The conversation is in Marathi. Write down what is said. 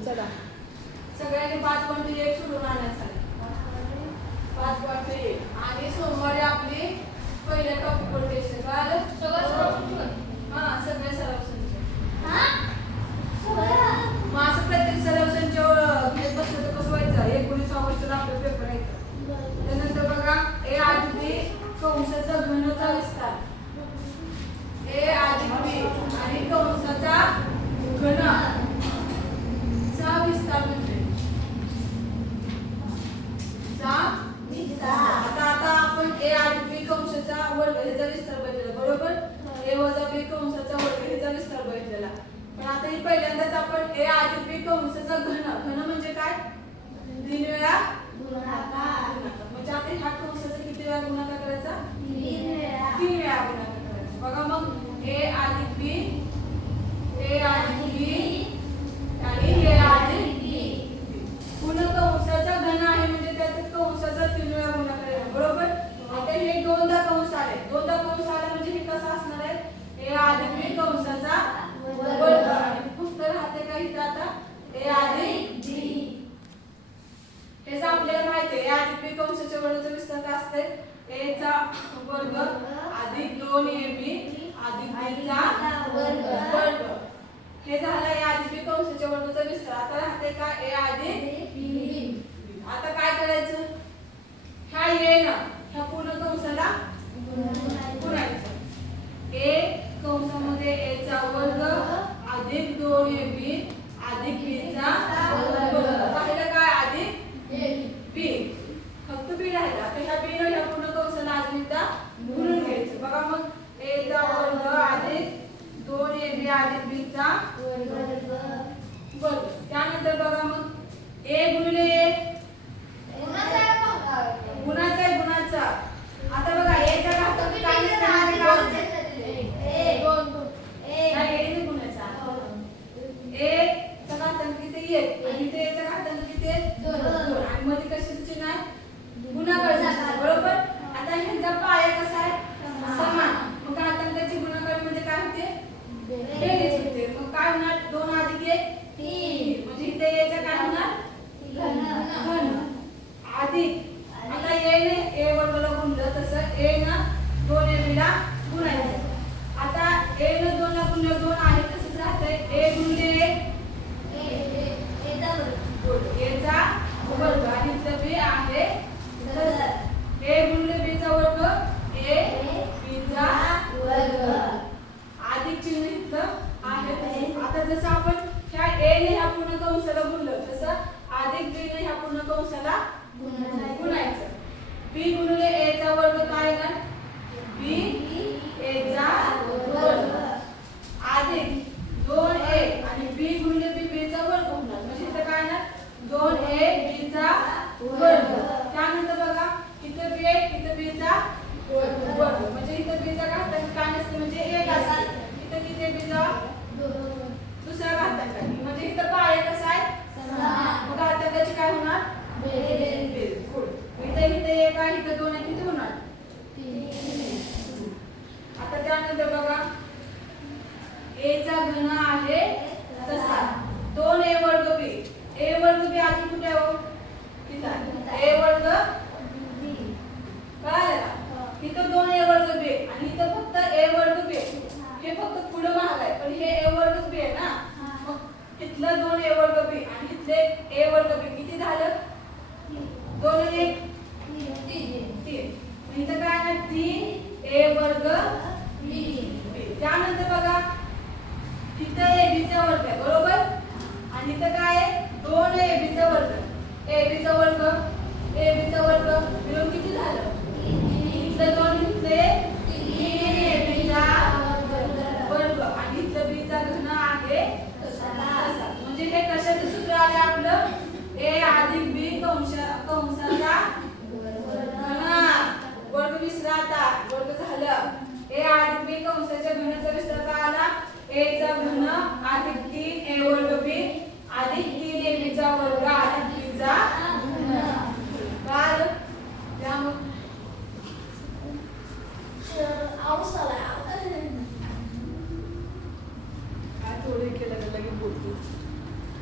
चला सगळ्यांनी 5.1 सोडून आणायचं 5.1 आणि सोमवारी आपली पहिल्या टॉपिकवर टेस्ट कळालं हां सगळे सराव संच मग असं प्रत्येक सराव संच घेत बसलं तर कसं व्हायचं 19 ऑगस्टला आपलं पेपर आहे त्यानंतर बघा ए अधिक बी कंसाचा घनचा विस्तार ए अधिक बी आणि कंसाचा घन चा विस्तार म्हणजे आता आपण ए अधिक बी कंसाचा वर्ग ह्याचा विस्तार बघितला बरोबर ए वजा बी कंसाचा वर्ग ह्याचा विस्तार बघितलेला पण आता ही पहिल्यांदाच आपण ए अधिक बी कंसाचा घन म्हणजे काय 3 वेळा गुणाकार म्हणजे आता ह्या कंसाचा किती वेळा गुणाकार करायचा 3 वेळा गुणाकार करायचा बघा मग ए अधिक बी आणि ए अधिक बी पुन्हा कंसाचा घन आहे म्हणजे त्यात कंसाचा 3 वेळा गुणाकार आहे बरोबर आता हे दोनदा कंस आले म्हणजे हे कसं असणार आहे ए अधिक बी कंसाचा वर्ग आणि फक्त राहते का इथं आता ए अधिक बी हेच आपल्याला माहिती आहे ए अधिक बी कंसाच्या वर्गाचा विस्तार काय असते ए चा वर्ग अधिक 2ab अधिक b चा वर्ग हे झालं ए अधिक बी कंसाच्या वर्गाचा विस्तार आता राहते का ए अधिक बी आता काय करायचं ह्या ए ना ह्या पूर्ण कंसाला गुणायचं ए कंसामध्ये ए चा वर्ग अधिक 2ab अधिक b चा वर्ग राहिलं काय अधिक बी फक्त बी राहिला तर ह्या बी ह्या पूर्ण कंसाला अजून एकदा गुणून घ्यायचं बघा मग ए चा वर्ग अधिक 2ab अधिक b चा वर्ग त्यानंतर बघा मग ए गुणिले ए गुणाचा आता बघा ए चा घातांक काय असते ए चा घातांक किती 1 आणि ते चा घातांक किती 2 आणि मध्ये कशाचं चिन्ह आहे गुणाकार बरोबर आता ह्यांचा पाया कसा आहे समान मग घातांकाची गुणाकार म्हणजे काय होते बेरीज होते मग काय होणार 2 अधिक 1 3 म्हणजे इथे ए चा काय होणार घन अधिक आता ए ने ए वर्गाला गुणलं तसं ए ना 2ab ला गुणायचं आता ए ने 2 ला गुणलं 2 आहे तसंच राहतंय ए गुणिले ए चा वर्ग आणि इथं b आहे तसंच ए गुणिले b चा वर्ग ए b चा वर्ग अधिक चिन्ह इथं आहे तसंच आता जसं आपण ह्या ए ने ह्या पूर्ण कंसाला गुणलं तसं अधिक b ने ह्या पूर्ण कंसाला गुणायचं b गुणिले a चा वर्ग काय येणार b a चा वर्ग अधिक 2a आणि b गुणिले b चा वर्ग होणार म्हणजे इथं काय येणार 2a b चा वर्ग त्यानंतर बघा इथं b इथं b चा वर्ग म्हणजे इथं b चा घातांक काय नसते म्हणजे 1 असते इथं किती b चा दुसरा घातांक आहे म्हणजे इथं पाया कसा आहे मग घातांकाची काय होणार बेरीज इथे 1 आहे इथे 2 आहे किती होणार 3 आता त्यानंतर बघा a चा घन आहे तसा 2a वर्ग b अजून कुठे आहे हो तिथं a वर्ग b कळालं का इथं 2a वर्ग b आणि इथं फक्त a वर्ग b हे फक्त पुढे भाग आहे पण हे a वर्ग b आहे ना मग इथलं 2a वर्ग b आणि इथले a वर्ग b किती झालं 2 आणि 1 3 इथं काय आहे 3a वर्ग b त्यानंतर बघा इथं ab चा वर्ग आहे बरोबर आणि इथं काय आहे 2ab चा वर्ग ab चा वर्ग मिळून किती झालं इथलं 2 इथले 3ab चा वर्ग आणि इथलं b चा घन आहे तसा म्हणजे हे कशाचं सूत्र आले आपलं a अधिक b कंसाचा घन वर्ग विसराता वर्ग झालं ए अधिक बी कंसाच्या घनाचा विस्तार काय आला ए चा घन अधिक